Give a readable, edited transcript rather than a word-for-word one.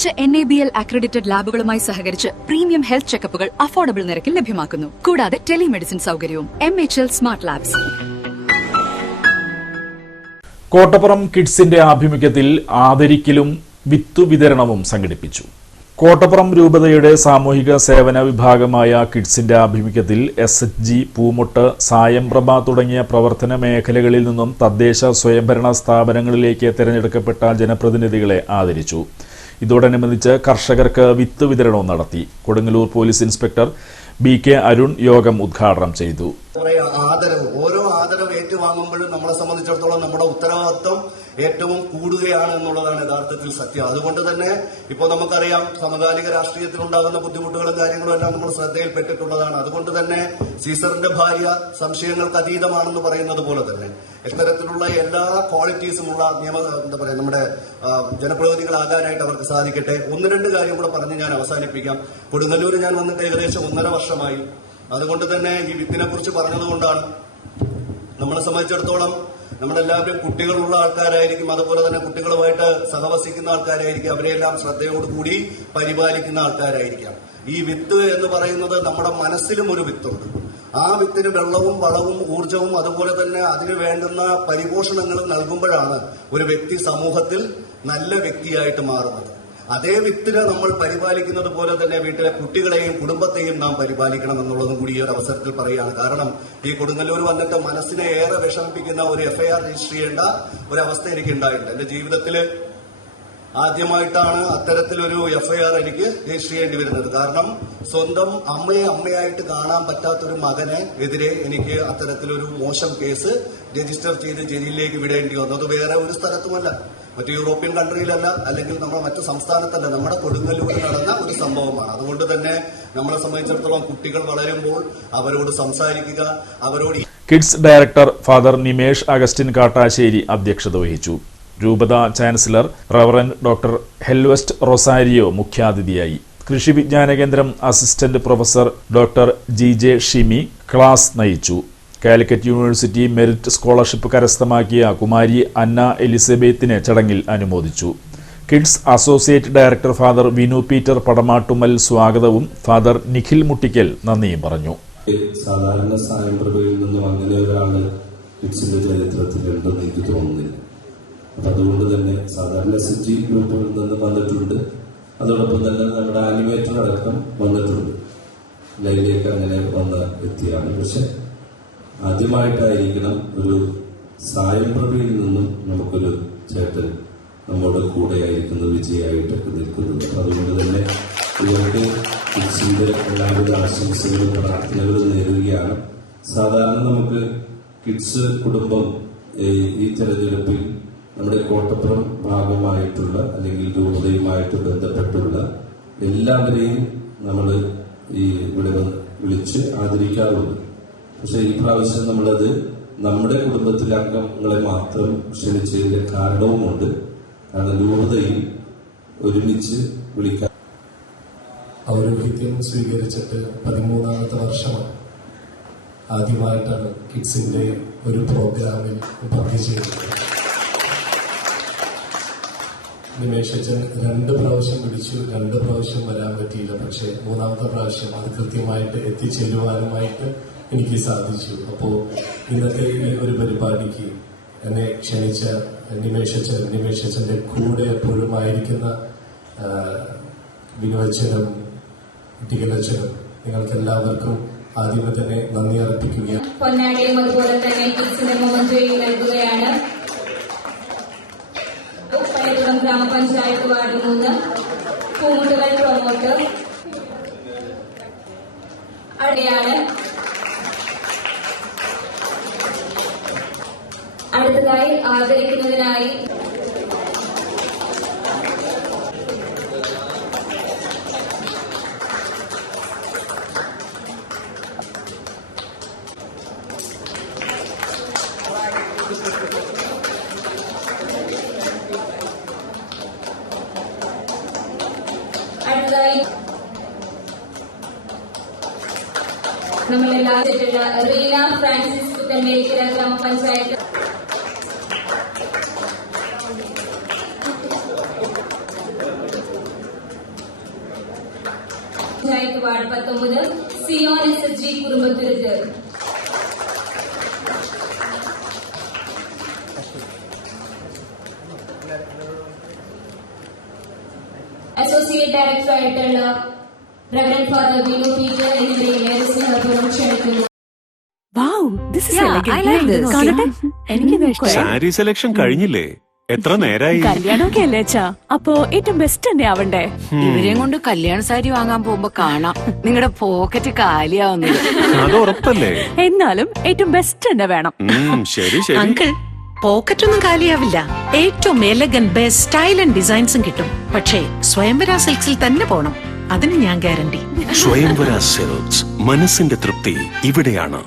മികച്ച NABL accredited ലാബുകളുമായി സഹകരിച്ച് premium health ചെക്കപ്പുകൾ affordable നിരക്കിൽ ലഭ്യമാക്കുന്നു. കൂടാതെ ടെലിമെഡിസിൻ സൗകര്യവും. MHL smart labs. കോട്ടപ്പുറം കിഡ്സിന്റെ ആഭിമുഖ്യത്തിൽ ആദരിക്കലും വിത്തു വിതരണവും സംഘടിപ്പിച്ചു. കോട്ടപ്പുറം രൂപതയുടെ സാമൂഹിക സേവന വിഭാഗമായ കിഡ്സിന്റെ ആഭിമുഖ്യത്തിൽ SHG, പൂമുട്ട്, സായംപ്രഭ തുടങ്ങിയ പ്രവർത്തന മേഖലകളിൽ നിന്നും തദ്ദേശ സ്വയംഭരണ സ്ഥാപനങ്ങളിലേക്ക് തിരഞ്ഞെടുക്കപ്പെട്ട ജനപ്രതിനിധികളെ ആദരിച്ചു. ഇതോടനുബന്ധിച്ച് കർഷകർക്ക് വിത്ത് വിതരണവും നടത്തി. Kodungallur police inspector BK Arun യോഗം ഉദ്ഘാടനം ചെയ്തു. ഓരോ ആദരവ് ഏറ്റുവാങ്ങുമ്പോഴും നമ്മളെ സംബന്ധിച്ചിടത്തോളം നമ്മുടെ ഉത്തരവാദിത്വം ഏറ്റവും കൂടുകയാണ് എന്നുള്ളതാണ് യഥാർത്ഥത്തിൽ സത്യം. അതുകൊണ്ട് തന്നെ ഇപ്പോൾ നമുക്കറിയാം, സമകാലിക രാഷ്ട്രീയത്തിലുണ്ടാകുന്ന ബുദ്ധിമുട്ടുകളും കാര്യങ്ങളും എല്ലാം നമ്മൾ ശ്രദ്ധയിൽപ്പെട്ടിട്ടുള്ളതാണ്. അതുകൊണ്ട് തന്നെ സീസറിന്റെ ഭാര്യ സംശയങ്ങൾക്ക് അതീതമാണെന്ന് പറയുന്നത് പോലെ തന്നെ ഇത്തരത്തിലുള്ള എല്ലാ ക്വാളിറ്റീസുമുള്ള നമ്മുടെ ജനപ്രതിനിധികളാകാനായിട്ട് അവർക്ക് സാധിക്കട്ടെ. ഒന്ന് രണ്ട് കാര്യം കൂടെ പറഞ്ഞ് ഞാൻ അവസാനിപ്പിക്കാം. കൊടുങ്ങല്ലൂർ ഞാൻ വന്നിട്ട് ഏകദേശം 1.5 വർഷമായി. അതുകൊണ്ട് തന്നെ ഈ വിത്തിനെ കുറിച്ച് പറഞ്ഞതുകൊണ്ടാണ് നമ്മളെ സംബന്ധിച്ചിടത്തോളം നമ്മളെല്ലാവരും കുട്ടികളുള്ള ആൾക്കാരായിരിക്കും, അതുപോലെ തന്നെ കുട്ടികളുമായിട്ട് സഹവസിക്കുന്ന ആൾക്കാരായിരിക്കും, അവരെല്ലാം ശ്രദ്ധയോടുകൂടി പരിപാലിക്കുന്ന ആൾക്കാരായിരിക്കാം. ഈ വിത്ത് എന്ന് പറയുന്നത് നമ്മുടെ മനസ്സിലും ഒരു വിത്തുണ്ട്. ആ വിത്തിന് വെള്ളവും വളവും ഊർജവും അതുപോലെ തന്നെ അതിന് വേണ്ടുന്ന പരിപോഷണങ്ങളും നൽകുമ്പോഴാണ് ഒരു വ്യക്തി സമൂഹത്തിൽ നല്ല വ്യക്തിയായിട്ട് മാറുന്നത്. അതേ വിത്തിനെ നമ്മൾ പരിപാലിക്കുന്നത് പോലെ തന്നെ വീട്ടിലെ കുട്ടികളെയും കുടുംബത്തെയും നാം പരിപാലിക്കണം എന്നുള്ളതും കൂടി ഈ ഒരു അവസരത്തിൽ പറയുകയാണ്. കാരണം ഈ കൊടുങ്ങല്ലൂർ വന്നിട്ട് മനസ്സിനെ ഏറെ വിഷമിപ്പിക്കുന്ന ഒരു FIR രജിസ്റ്റർ ചെയ്യേണ്ട ഒരവസ്ഥ എനിക്ക് ഉണ്ടായിട്ടുണ്ട്. എന്റെ ജീവിതത്തിൽ ആദ്യമായിട്ടാണ് അത്തരത്തിലൊരു FIR എനിക്ക് രജിസ്റ്റർ ചെയ്യേണ്ടി വരുന്നത്. കാരണം സ്വന്തം അമ്മയെ അമ്മയായിട്ട് കാണാൻ പറ്റാത്തൊരു മകനെ എതിരെ എനിക്ക് അത്തരത്തിലൊരു മോശം കേസ് രജിസ്റ്റർ ചെയ്ത് ജയിലിലേക്ക് വിടേണ്ടി വന്നത് വേറെ ഒരു സ്ഥലത്തുമല്ല, മറ്റു യൂറോപ്യൻ കൺട്രിയിലല്ല, അല്ലെങ്കിൽ നമ്മുടെ മറ്റു സംസ്ഥാനത്തല്ല, നമ്മുടെ കൊടുങ്ങല്ലൂരിൽ നടന്ന ഒരു സംഭവമാണ്. അതുകൊണ്ട് തന്നെ നമ്മളെ സംബന്ധിച്ചിടത്തോളം കുട്ടികൾ വളരുമ്പോൾ അവരോട് സംസാരിക്കുക, അവരോട്. Kids director father Nimesh Augustine Kattassery അധ്യക്ഷത വഹിച്ചു. രൂപത ചാൻസലർ റവറന്റ് ഡോക്ടർ ഹെൽവെസ്റ്റ് റൊസാരിയോ മുഖ്യാതിഥിയായി. കൃഷി വിജ്ഞാന കേന്ദ്രം assistant professor doctor GJ Shimi class നയിച്ചു. കാലിക്കറ്റ് യൂണിവേഴ്സിറ്റി മെറിറ്റ് സ്കോളർഷിപ്പ് കരസ്ഥമാക്കിയ കുമാരി അന്ന എലിസബത്തിനെ ചടങ്ങിൽ അനുമോദിച്ചു. Kids associate director father Vinu Peter Padamattummal സ്വാഗതവും ഫാദർ നിഖിൽ മുട്ടിക്കൽ നന്ദിയും പറഞ്ഞു. സാധാരണ സായംപ്രഭയിൽ നിന്നും അങ്ങനെ ഒരാള് കിഡ്സിന്റെ ചരിത്രത്തിലുണ്ടെന്ന് എനിക്ക് തോന്നുന്നില്ല. അപ്പൊ അതുകൊണ്ട് തന്നെ സാധാരണ SHG ഗ്രൂപ്പിൽ നിന്ന് വന്നിട്ടുണ്ട്, അതോടൊപ്പം തന്നെ നമ്മുടെ ആനിമേറ്റർ അടക്കം വന്നിട്ടുണ്ട്. ലൈലേക്ക് അങ്ങനെ വന്ന വ്യക്തിയാണ്. പക്ഷെ ആദ്യമായിട്ടായിരിക്കണം ഒരു സായംപ്രഭയിൽ നിന്നും നമുക്കൊരു ചേട്ടൻ നമ്മുടെ കൂടെ ആയിരിക്കുന്ന വിജയമായിട്ടൊക്കെ നിൽക്കുന്നത്. അതുകൊണ്ട് തന്നെ ഇവർക്ക് കിഡ്സിന്റെ എല്ലാവിധ ആശംസകളും പ്രാർത്ഥനകളും നേരുകയാണ്. സാധാരണ നമുക്ക് കിഡ്സ് കുടുംബം ഈ തെരഞ്ഞെടുപ്പിൽ നമ്മുടെ കോട്ടപ്പുറം ഭാഗമായിട്ടുള്ള അല്ലെങ്കിൽ രൂപതയുമായിട്ട് ബന്ധപ്പെട്ടുള്ള എല്ലാവരെയും നമ്മൾ ഈ ഇവിടെ വിളിച്ച് ആദരിക്കാറുണ്ട്. പക്ഷെ ഈ പ്രാവശ്യം നമ്മളത് നമ്മുടെ കുടുംബത്തിലെ അംഗങ്ങളെ മാത്രം ക്ഷണിച്ചതിന്റെ കാരണവുമുണ്ട്. കാരണം രൂപതയിൽ ഒരുമിച്ച് വിളിക്കാൻ പൗരോഹിത്യം സ്വീകരിച്ചിട്ട് 13ാമത്തെ വർഷമാണ്. ആദ്യമായിട്ടാണ് കിഡ്സിന്റെ ഒരു പ്രോഗ്രാമിൽ പങ്കുചേരുന്നത്. നിമേഷച്ചൻ 2 പ്രാവശ്യം വിളിച്ചു, 2 പ്രാവശ്യം വരാൻ പറ്റിയില്ല. പക്ഷെ 3ാമത്തെ പ്രാവശ്യം അത് കൃത്യമായിട്ട് എത്തിച്ചേരുവാനുമായിട്ട് എനിക്ക് സാധിച്ചു. അപ്പോൾ ഇന്നത്തെ ഈ ഒരു പരിപാടിക്ക് എന്നെ ക്ഷണിച്ച നിമേഷച്ചന്റെ കൂടെ എപ്പോഴും ആയിരിക്കുന്ന വിനുവച്ചനും ടിക്കലച്ചനും നിങ്ങൾക്ക് എല്ലാവർക്കും ആദ്യമേ തന്നെ നന്ദി അർപ്പിക്കുകയാണ്. പൊന്നാടിയും അതുപോലെ തന്നെ കിഡ്സിന്റെ മൊമെന്ററി നൽകുകയാണ്. പള്ളിക്കുളം ഗ്രാമപഞ്ചായത്ത് വാർഡ് 3 പൂമുട്ടുകൾ പ്രൊമോട്ടർ അവിടെയാണ്. അടുത്തതായി ആദരിക്കുന്നതിനായി നമ്മളെല്ലാവരും റീന ഫ്രാൻസിസ് പുത്തൻവേലിക്കര ഗ്രാമപഞ്ചായത്ത് panchayat ward 19 Zion SSG Kurumbathuruthu. Associate director ആയിട്ടുള്ള റവറൻഡ് ഫാദർ വിനു പീറ്റർ എന്നിവരെ സ്നേഹപൂർവ്വം ക്ഷണിക്കുന്നു. സാരി സെലക്ഷൻ കഴിഞ്ഞില്ലേ? എത്ര നേരായി? കല്യാണമൊക്കെ അല്ലേ അച്ഛാ, അപ്പോ ഏറ്റവും ബെസ്റ്റ് തന്നെ ആവണ്ടേ? ഇവരെയും കൊണ്ട് കല്യാണ സാരി വാങ്ങാൻ പോകുമ്പോ കാണാം നിങ്ങളുടെ പോക്കറ്റ് കാലിയാവുന്നത്. അത് ഉറപ്പല്ലേ? എന്നാലും ഏറ്റവും ബെസ്റ്റ് തന്നെ വേണം. ശരി ശരി. അങ്കിൾ, പോക്കറ്റ് ഒന്നും കാലിയാവില്ല. ഏറ്റവും എലഗൻ ബെസ്റ്റ് സ്റ്റൈൽ ആൻഡ് ഡിസൈൻസും കിട്ടും. പക്ഷേ സ്വയംവര സിൽക്സിൽ തന്നെ പോണം, അതിന് ഞാൻ ഗ്യാരണ്ടി. സ്വയംവര സിൽക്സ്, മനസ്സിന്റെ തൃപ്തി ഇവിടെയാണ്.